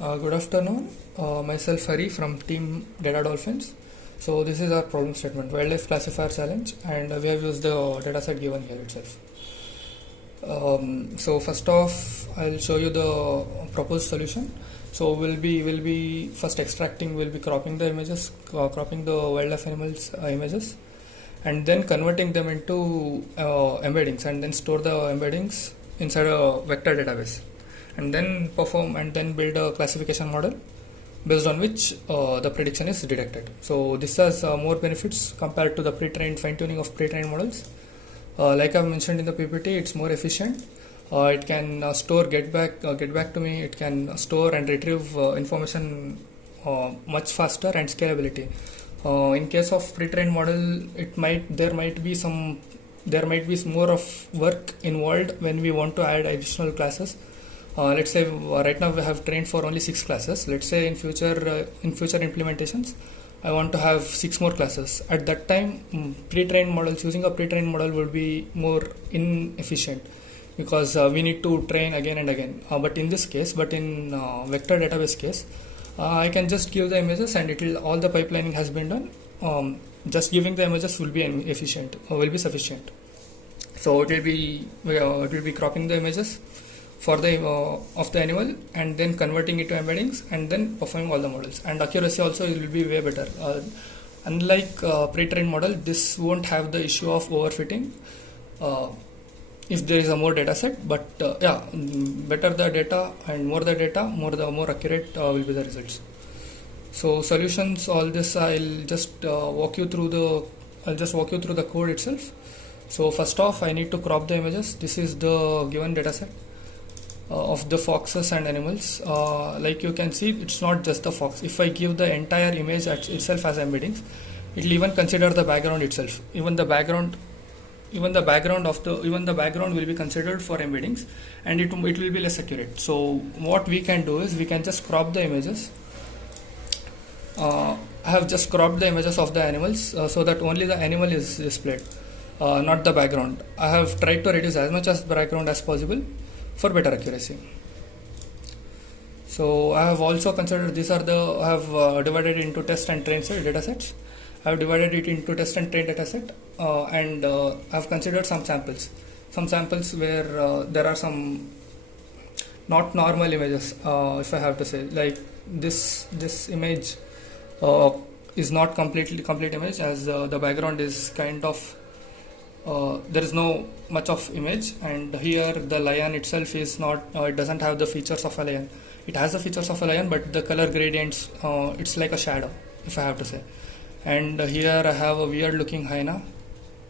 Good afternoon. Myself Hari from Team Data Dolphins. So this is our problem statement: wildlife classifier challenge, and we have used the dataset given here itself. So first off, I'll show you the proposed solution. So we'll be first extracting, we'll be cropping the images, cropping the wildlife animals images, and then converting them into embeddings, and then store the embeddings inside a vector database, and then build a classification model based on which the prediction is detected. So this has more benefits compared to the fine-tuning of pre-trained models. Like I've mentioned in the PPT, it's more efficient. It can store, get back to me. It can store and retrieve information much faster, and scalability. In case of pre-trained model, there might be more of work involved when we want to add additional classes. Let's say right now we have trained for only 6 classes. Let's say in future implementations, I want to have 6 more classes. At that time, using a pre-trained model would be more inefficient, because we need to train again and again. But in vector database case, I can just give the images, and all the pipelining has been done. Just giving the images will be sufficient. So it will be cropping the images for of the animal, and then converting it to embeddings, and then performing all the models. And accuracy also will be way better. Unlike pre-trained model, this won't have the issue of overfitting if there is a more data set. But better the data and more the data, more accurate will be the results. So solutions, all this I'll just walk you through the code itself. So first off, I need to crop the images. This is the given data set of the foxes and animals. Like you can see, it's not just the fox. If I give the entire image itself as embeddings, it will even consider the background itself. Even the background will be considered for embeddings, and it will be less accurate. So what we can do is we can just crop the images. I have just cropped the images of the animals so that only the animal is displayed, not the background. I have tried to reduce as much as background as possible for better accuracy. So I have also considered I have divided it into test and train datasets. I have divided it into test and train dataset, and I have considered some samples where there are some not normal images, if I have to say. Like this image is not complete image, as the background is kind of there is no much of image, and here the lion itself is not, it doesn't have the features of a lion. It has the features of a lion, but the color gradients, it's like a shadow, if I have to say. And here I have a weird looking hyena.